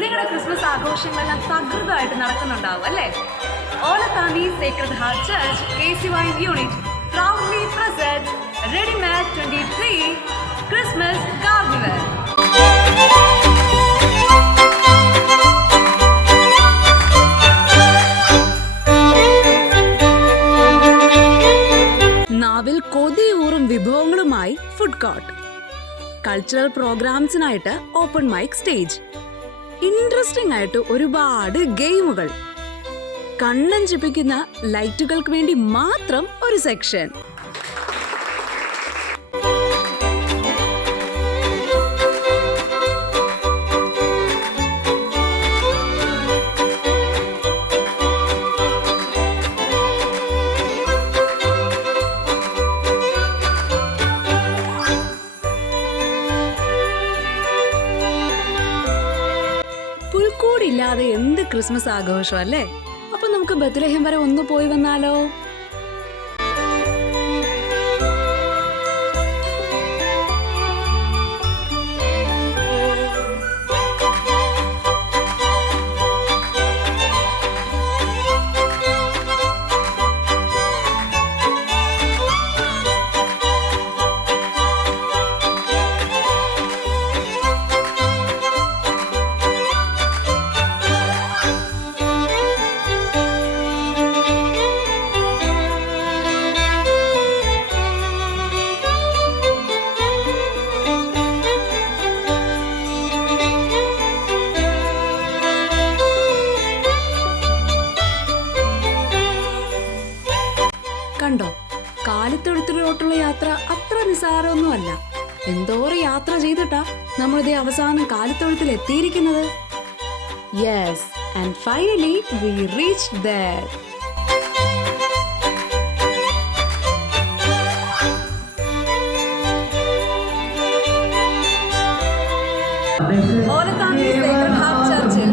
നിങ്ങളുടെ ക്രിസ്മസ് ആഘോഷങ്ങളെല്ലാം തകൃതമായിട്ട് നടക്കുന്നുണ്ടാവും അല്ലേ? Olathani sacred heart church K C Y unit proudly present readymade twenty three Christmas carnival നാവിൽ കൊതിയൂറും വിഭവങ്ങളുമായി ഫുഡ് കോർട്ട് കൾച്ചറൽ പ്രോഗ്രാംസിനായിട്ട് ഓപ്പൺ മൈക്ക് സ്റ്റേജ് ഇൻട്രസ്റ്റിംഗ് ആയിട്ട് ഒരുപാട് ഗെയിമുകൾ. കണ്ണഞ്ചിപ്പിക്കുന്ന ലൈറ്റുകൾക്ക് വേണ്ടി മാത്രം ഒരു സെക്ഷൻ. പുൽക്കൂടില്ലാതെ എന്ത് ക്രിസ്മസ് ആഘോഷം അല്ലേ? അപ്പൊ നമുക്ക് ബത്ലഹേം വരെ ഒന്ന് പോയി വന്നാലോ? കണ്ടോ? കാലിത്തൊഴുത്തിലോട്ടുള്ള യാത്ര അത്ര നിസ്സാരമൊന്നുമല്ല എന്തോരം യാത്ര ചെയ്തിട്ടാ നമ്മളിതേ അവസാനം കാലിത്തൊഴുത്തിൽ എത്തിയിരിക്കുന്നത്? Yes and finally we reach there Olathani sacred heart Churchill.